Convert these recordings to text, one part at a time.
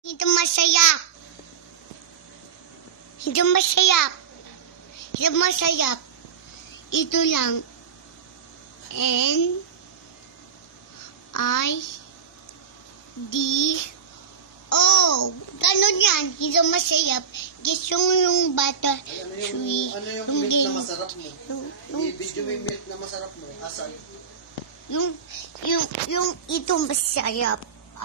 Ito masayap. Ito masayap. Ito masayap. Ito lang. N-I-D-O. Ganun yan. Ito masayap. Gusto mo yung butter tree. Ano yung milk na masarap mo? I-video mo yung milk na masarap mo. Asan? Yung ito masayap.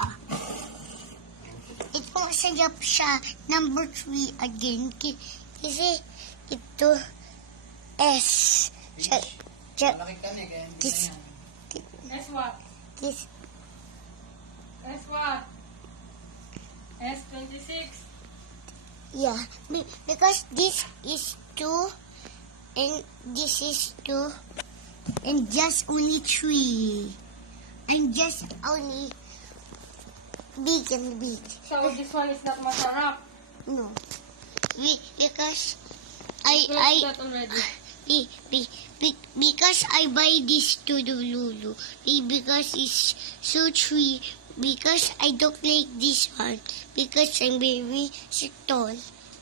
Ito masayap siya. Number 3 again. Kasi ito S. Malaki ka niya, kaya hindi na yan. S what? This. S what? S26. Yeah. Because this is 2 and this is 2 and just only 3. And just only big and big. So this one is not masarap. No. Because Close I that already. because I buy this to the Lulu. Because it's so tree. Because I don't like this one. Because I'm very tall.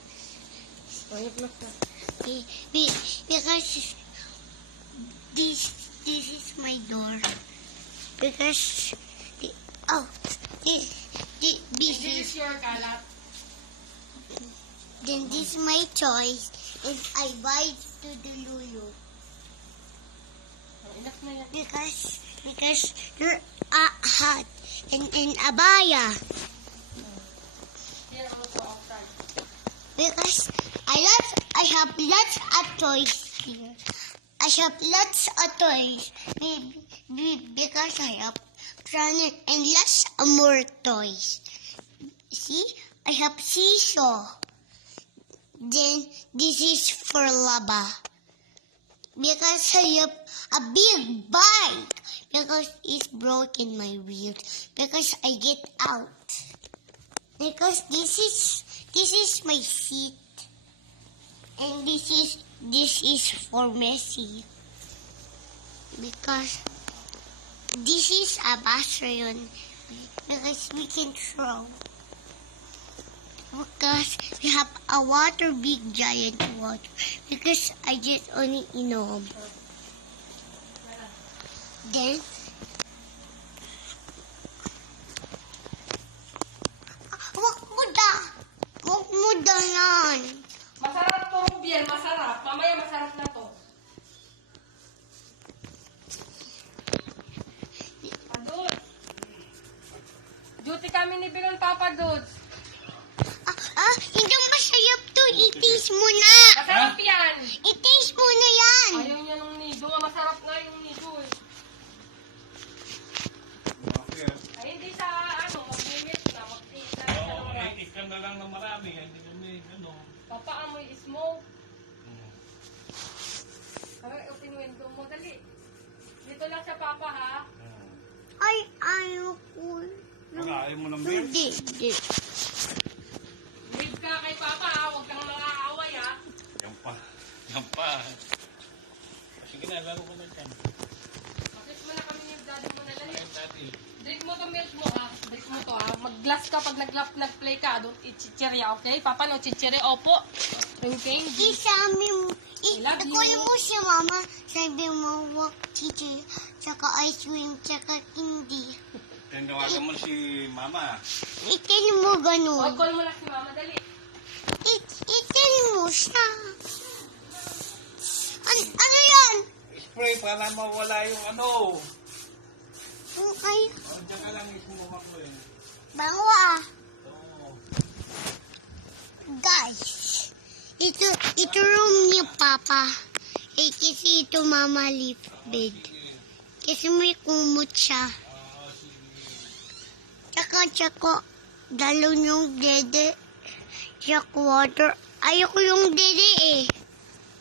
Because this is my door. Because this This is is your kalat. then this is my choice and I buy it to the Lulu. Enough na yan. Because you're hot and abaya. Here also outside. Because I have lots of toys here. I have lots of toys because I have planet and lots of more toys. See, I have seesaw. Then this is for lava. Because I have a big bike. Because it's broken my wheel. Because I get out. Because this is my seat. And this is for Messi. Because this is a bathroom. Because we can throw. Because we have a water, big giant water. Because I just only inom. Then wag mo da yan. Masarap to, Rubiel. Masarap. Mamaya masarap na to. Adot. Duty kami ni Bilon Papa Dudes. Hindi masayap to. I-taste mo na. Masarap yan. I-taste mo na yan. Ayaw niya nung nido. Masarap nga yung nido eh. Ay, hindi sa mag-limit na. Mag-limit na. Itis ka na lang ng marami. Hindi kami, Papaamoy smoke. Ay, pinwento mo. Dali. Dito lang sa Papa ha. Ay, ayoko. Ayaw mo ng beer? Hindi. Leave ka kay Papa ha. Huwag kang mga-aaway ha. Yan pa. Sige na, laro ko na dyan. Pakit mo na kami ni Daddy mo na lang. Ayun, dati. Drink mo to milk mo ha. Drink mo to ha. Mag-glass ka pag nag-play ka. Don't eat chichirya, okay? Papa, no chichirya. Opo. Yung candy. Isami mo. Love you. Ikunin mo si Mama. Sabi mo, wak teacher. Tsaka ice cream. Tsaka candy. Tinawagan mo si Mama. Itin mo O, ganun. call mo na si Mama. Dali. Itin mo siya. Ano yan? Spray para mawala yung ano. Okay. Diyan ka lang isumuha ko eh. Bango ah. Oo. Guys. Ito room ni Papa. Kasi ito Mama leaf bed. Kasi may kumot siya. Tsaka, dalon yung dede. Tsaka water. Ayoko yung dede eh.